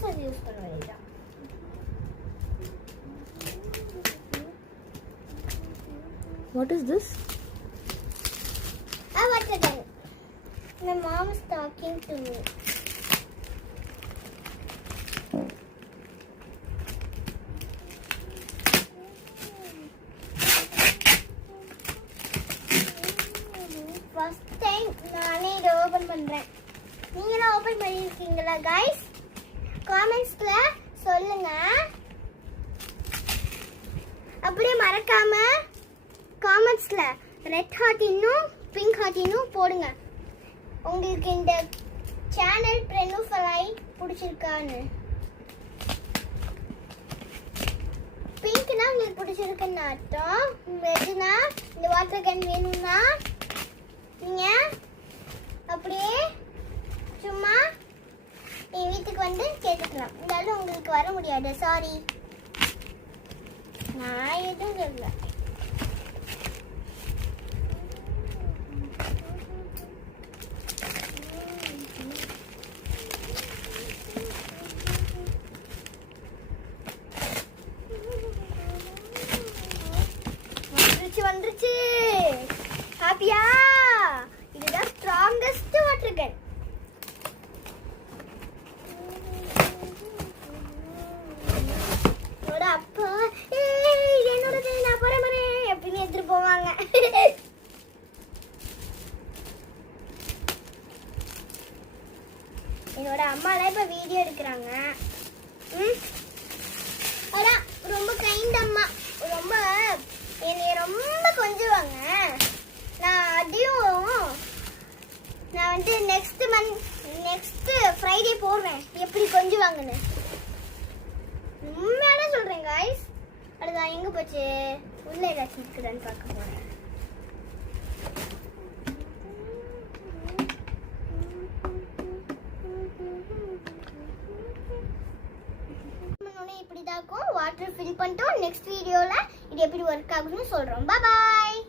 Caesar use பண்ண வேண்டியதான். What is this? Water gun. My mom is talking to me. First time நானே இதை open பண்றேன். நீங்களும் ஓபன் பண்ணிருக்கீங்களா guys? Commentsல சொல்லுங்க. அப்படியே மறக்காம commentsல ரெட் ஹார்ட் இன்னும் பிங்க் ஹார்ட் இன்னும் போடுங்க. உங்களுக்கு இந்த சேனல் பிரெனுஃபலை பிடிச்சிருக்கான்னு. பிங்க்னா உங்களுக்கு பிடிச்சிருக்குன்னு அர்த்தம். ரெட்னா இந்த வாட்டர் கேன் வேணும்னா நீங்க அப்படியே சும்மா என் வீட்டுக்கு வந்து கேட்டுக்கலாம். இருந்தாலும் உங்களுக்கு வர முடியாது, சாரி. நான் எதுவும் சொல்லல. வந்துருச்சு. ஹாப்பியா? இதுதான் ஸ்ட்ராங்கஸ்ட் வாட்டர் கேன். அப்பா என்னோட நான் போறேன் எப்படின்னு எடுத்துட்டு போவாங்க. என்னோட அம்மாலாம் இப்ப வீடியோ எடுக்கிறாங்க. அதான் ரொம்ப கைண்ட் அம்மா. ரொம்ப என்னைய ரொம்ப கொஞ்சுவாங்க. நான் அதையும் நான் வந்து நெக்ஸ்ட் ஃப்ரைடே போடுறேன் எப்படி கொஞ்சுவாங்கன்னு. உண்மையான சொல்றேன் காய்ஸ். அதுதான் எங்க போச்சு? உள்ள ஏதாச்சும் இருக்குதான்னு பார்க்க போறேன். இப்படிதான் இருக்கும். வாட்டர் ஃபில் பண்ணிட்டோம். நெக்ஸ்ட் வீடியோல இது எப்படி ஒர்க் ஆகுதுன்னு சொல்றோம். Bye bye.